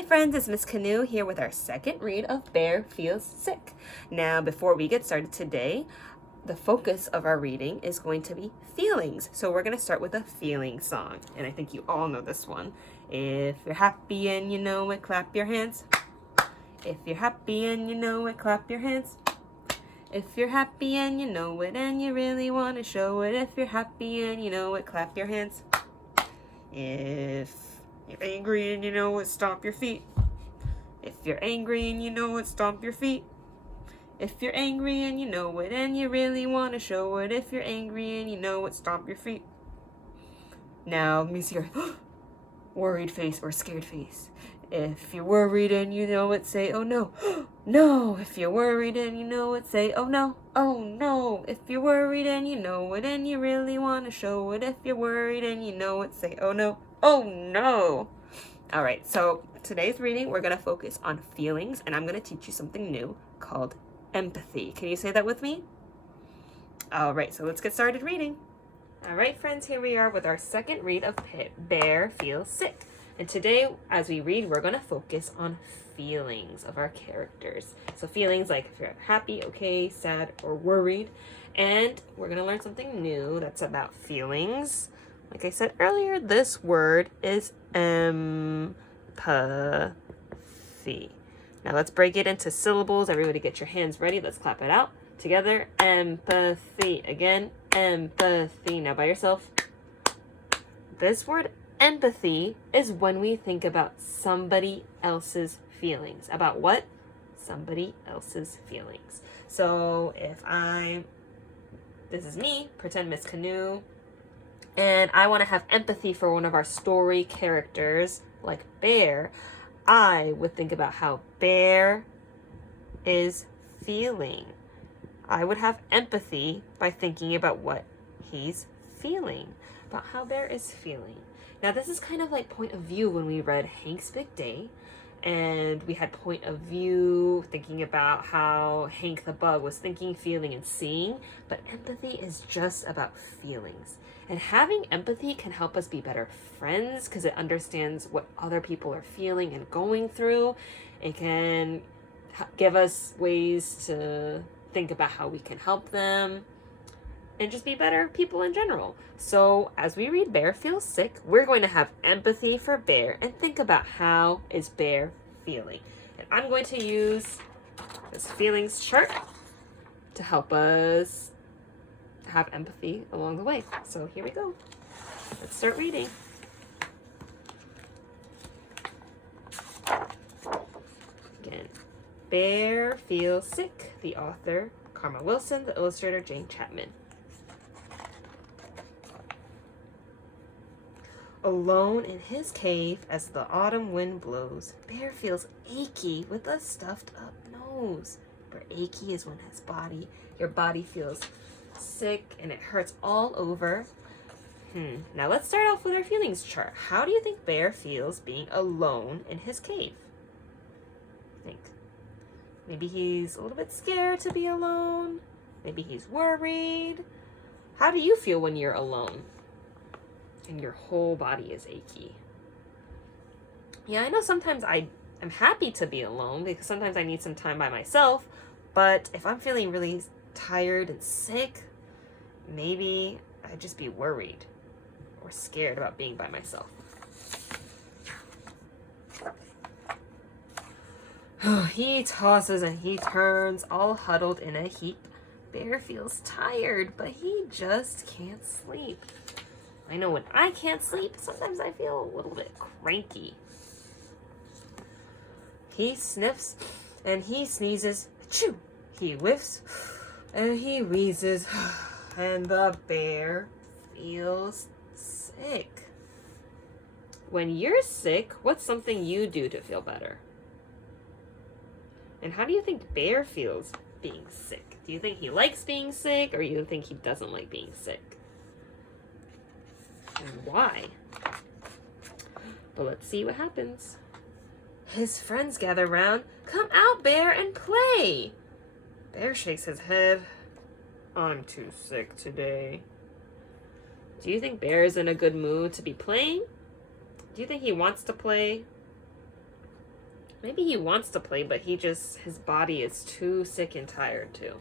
Hi friends, it's Miss Keun-woo here with our second read of Bear Feels Sick. Now, before we get started today, the focus of our reading is going to be feelings. So we're going to start with a feeling song. And I think you all know this one. If you're happy and you know it, clap your hands. If you're happy and you know it, clap your hands. If you're happy and you know it and you really want to show it, if you're happy and you know it, clap your hands. If you're angry and you know it, stomp your feet. If you're angry and you know it, stomp your feet. If you're angry and you know it and you really want to show it, if you're angry and you know it, stomp your feet. Now, let me see your worried face or scared face. If you're worried and you know it, say, oh no, no. If you're worried and you know it, say, oh no, oh no. If you're worried and you know it and you really want to show it, if you're worried and you know it, say, oh no, oh no. All right, so today's reading, we're going to focus on feelings, and I'm going to teach you something new called empathy. Can you say that with me? All right, so let's get started reading. All right, friends, here we are with our second read of Bear Feels Sick. And today, as we read, we're going to focus on feelings of our characters. So feelings like if you're happy, okay, sad, or worried. And we're going to learn something new that's about feelings. Like I said earlier, this word is empathy. Now let's break it into syllables. Everybody get your hands ready. Let's clap it out together. Empathy. Again, empathy. Now by yourself. This word empathy is when we think about somebody else's feelings. About what? Somebody else's feelings. So if this is me, pretend Miss Keun-woo, and I want to have empathy for one of our story characters, like Bear, I would think about how Bear is feeling. I would have empathy by thinking about what he's feeling, about how Bear is feeling. Now, this is kind of like point of view when we read Hank's Big Day, and we had point of view thinking about how Hank the Bug was thinking, feeling, and seeing, but empathy is just about feelings. And having empathy can help us be better friends because it understands what other people are feeling and going through. It can give us ways to think about how we can help them and just be better people in general. So as we read Bear Feels Sick, we're going to have empathy for Bear and think about how is Bear feeling. And I'm going to use this feelings chart to help us have empathy along the way. So here we go. Let's start reading. Again, Bear Feels Sick. The author, Karma Wilson. The illustrator, Jane Chapman. Alone in his cave as the autumn wind blows, Bear feels achy with a stuffed up nose. Where achy is when your body feels sick and it hurts all over. Now let's start off with our feelings chart. How do you think Bear feels being alone in his cave? Think. Maybe he's a little bit scared to be alone. Maybe he's worried. How do you feel when you're alone and your whole body is achy? Yeah, I know sometimes I'm happy to be alone because sometimes I need some time by myself, but if I'm feeling really tired and sick, maybe I'd just be worried or scared about being by myself. He tosses and he turns, all huddled in a heap. Bear feels tired, but he just can't sleep. I know when I can't sleep, sometimes I feel a little bit cranky. He sniffs and he sneezes. Achoo! He whiffs and he wheezes. And the bear feels sick. When you're sick, what's something you do to feel better? And how do you think Bear feels being sick? Do you think he likes being sick, or do you think he doesn't like being sick? And why? But let's see what happens. His friends gather round. Come out, Bear, and play. Bear shakes his head. I'm too sick today. Do you think Bear is in a good mood to be playing? Do you think he wants to play? Maybe he wants to play, but his body is too sick and tired to.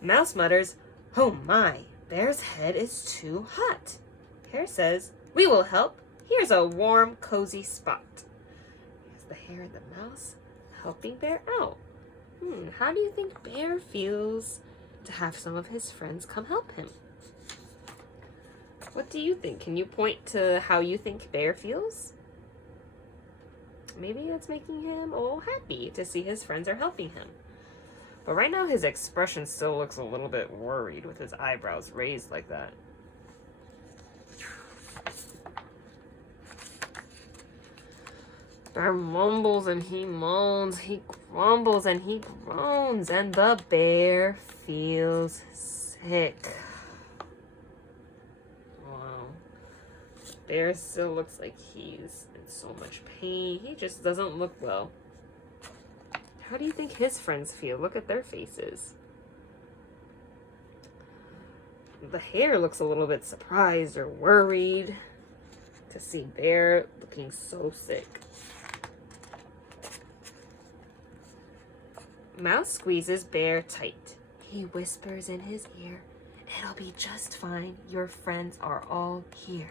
Mouse mutters, "Oh my, Bear's head is too hot." Hare says, "We will help. Here's a warm, cozy spot." Here's the hare and the mouse helping Bear out. How do you think Bear feels to have some of his friends come help him? What do you think? Can you point to how you think Bear feels? Maybe it's making him a little happy to see his friends are helping him. But right now his expression still looks a little bit worried with his eyebrows raised like that. Bear mumbles and he moans, he grumbles and he groans, and the bear feels sick. Wow. Bear still looks like he's in so much pain. He just doesn't look well. How do you think his friends feel? Look at their faces. The hare looks a little bit surprised or worried to see Bear looking so sick. Mouse squeezes Bear tight. He whispers in his ear, "It'll be just fine. Your friends are all here."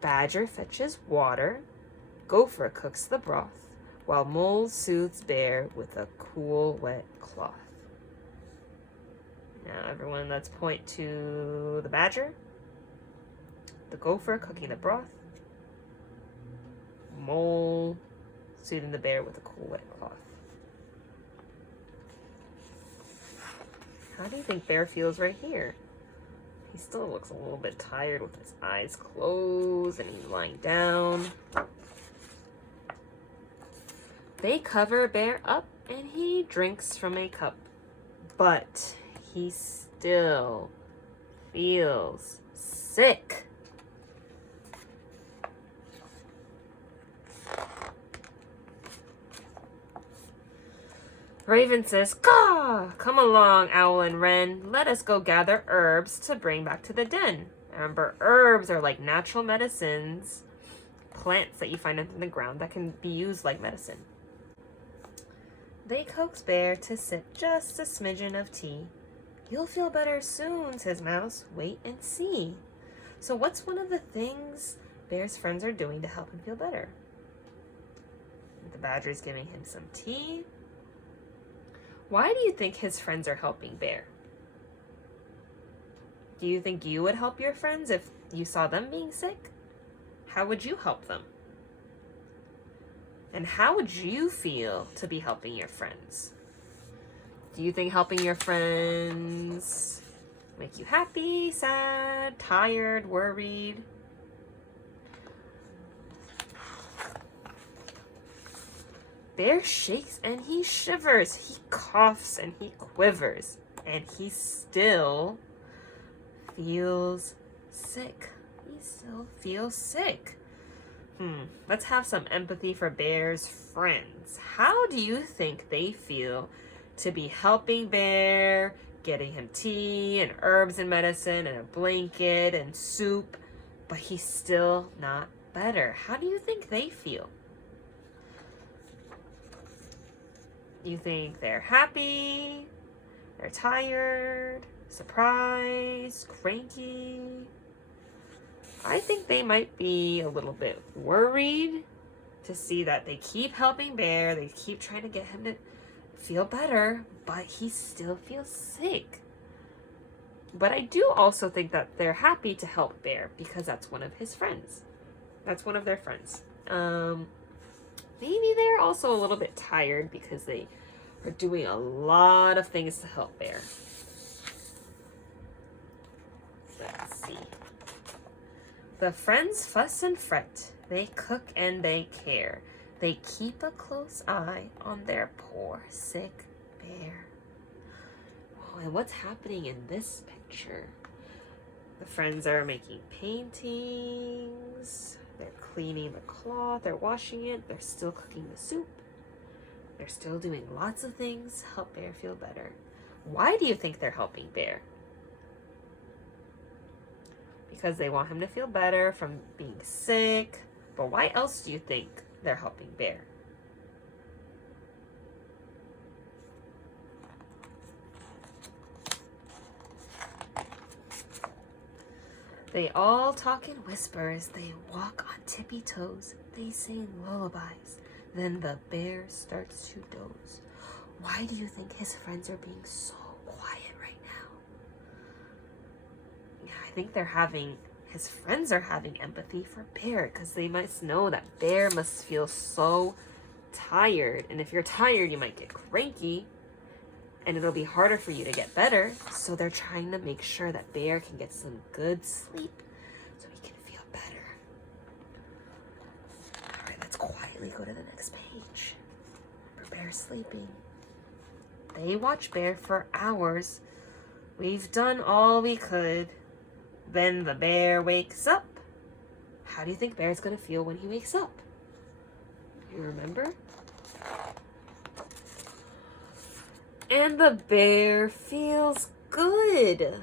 Badger fetches water. Gopher cooks the broth, while Mole soothes Bear with a cool, wet cloth. Now everyone, let's point to the badger, the gopher cooking the broth, Mole soothing the bear with a cool, wet cloth. How do you think Bear feels right here? He still looks a little bit tired with his eyes closed and he's lying down. They cover Bear up and he drinks from a cup. But he still feels sick. Raven says, "Caw! Come along, Owl and Wren. Let us go gather herbs to bring back to the den." Remember, herbs are like natural medicines, plants that you find in the ground that can be used like medicine. They coax Bear to sip just a smidgen of tea. "You'll feel better soon," says Mouse. "Wait and see." So what's one of the things Bear's friends are doing to help him feel better? The badger's giving him some tea. Why do you think his friends are helping Bear? Do you think you would help your friends if you saw them being sick? How would you help them? And how would you feel to be helping your friends? Do you think helping your friends make you happy, sad, tired, worried? Bear shakes and he shivers. He coughs and he quivers. And he still feels sick. He still feels sick. Let's have some empathy for Bear's friends. How do you think they feel to be helping Bear, getting him tea and herbs and medicine and a blanket and soup, but he's still not better? How do you think they feel? You think they're happy, they're tired, surprised, cranky? I think they might be a little bit worried to see that they keep helping Bear, they keep trying to get him to feel better, but he still feels sick. But I do also think that they're happy to help Bear because that's one of his friends. That's one of their friends. Maybe they're also a little bit tired because they are doing a lot of things to help Bear. Let's see. The friends fuss and fret. They cook and they care. They keep a close eye on their poor, sick Bear. Oh, and what's happening in this picture? The friends are making paintings. They're cleaning the cloth, they're washing it, they're still cooking the soup. They're still doing lots of things to help Bear feel better. Why do you think they're helping Bear? Because they want him to feel better from being sick. But why else do you think they're helping Bear? They all talk in whispers. They walk on tippy toes. They sing lullabies. Then the bear starts to doze. Why do you think his friends are being so quiet right now? Yeah, I think his friends are having empathy for Bear because they must know that Bear must feel so tired. And if you're tired, you might get cranky and it'll be harder for you to get better. So they're trying to make sure that Bear can get some good sleep so he can feel better. All right, let's quietly go to the next page. Remember, Bear's sleeping. They watch Bear for hours. We've done all we could. Then the bear wakes up. How do you think Bear's gonna feel when he wakes up? You remember? And the bear feels good.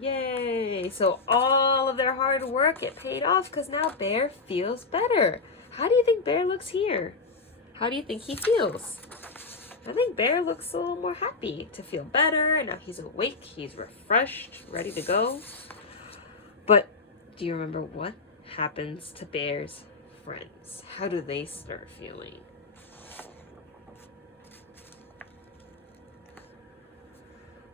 Yay! So all of their hard work, it paid off because now Bear feels better. How do you think Bear looks here? How do you think he feels? I think Bear looks a little more happy to feel better, and now he's awake, he's refreshed, ready to go. But do you remember what happens to Bear's friends? How do they start feeling?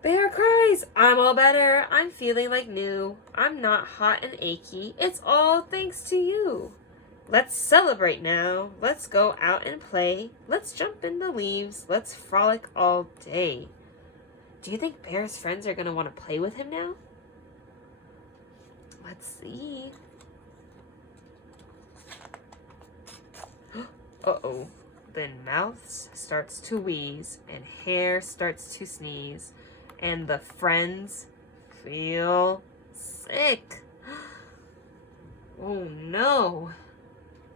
Bear cries, I'm all better, I'm feeling like new, I'm not hot and achy, it's all thanks to you. Let's celebrate now. Let's go out and play. Let's jump in the leaves. Let's frolic all day. Do you think Bear's friends are going to want to play with him now? Let's see. Uh-oh. Then mouth starts to wheeze and hair starts to sneeze and the friends feel sick. Oh no.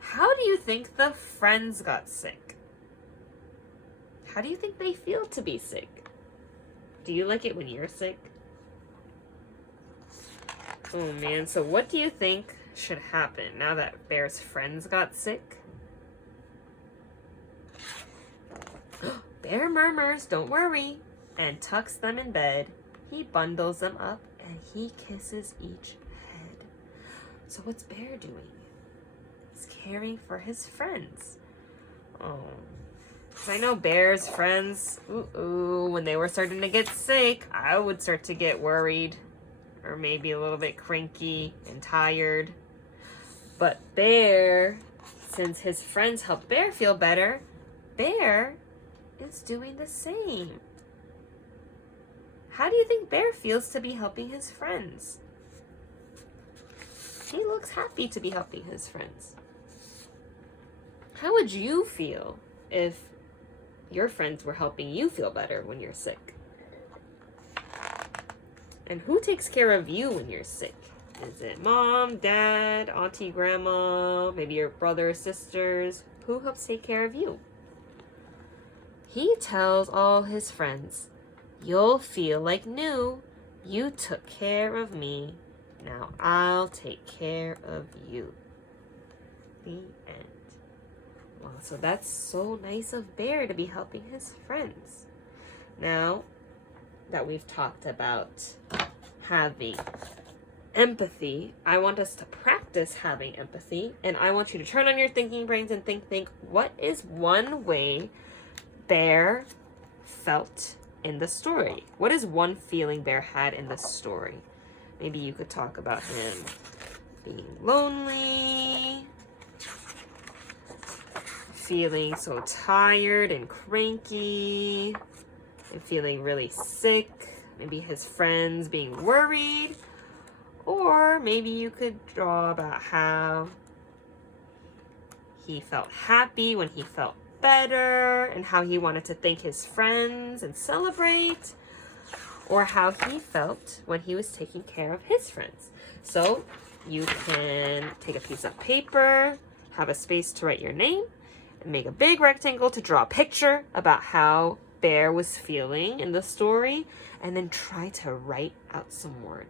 How do you think the friends got sick? How do you think they feel to be sick? Do you like it when you're sick? Oh man, so what do you think should happen now that Bear's friends got sick? Bear murmurs, don't worry, and tucks them in bed. He bundles them up and he kisses each head. So what's Bear doing? Caring for his friends. Oh, because I know Bear's friends, when they were starting to get sick, I would start to get worried or maybe a little bit cranky and tired. But Bear, since his friends help Bear feel better, Bear is doing the same. How do you think Bear feels to be helping his friends? He looks happy to be helping his friends. How would you feel if your friends were helping you feel better when you're sick? And who takes care of you when you're sick? Is it mom, dad, auntie, grandma, maybe your brothers, sisters? Who helps take care of you? He tells all his friends, you'll feel like new. You took care of me. Now I'll take care of you. The end. Wow, so that's so nice of Bear to be helping his friends. Now that we've talked about having empathy, I want us to practice having empathy, and I want you to turn on your thinking brains and think, what is one way Bear felt in the story? What is one feeling Bear had in the story? Maybe you could talk about him being lonely, feeling so tired and cranky, and feeling really sick. Maybe his friends being worried. Or maybe you could draw about how he felt happy when he felt better, and how he wanted to thank his friends and celebrate. Or how he felt when he was taking care of his friends. So you can take a piece of paper, have a space to write your name, and make a big rectangle to draw a picture about how Bear was feeling in the story, and then try to write out some words.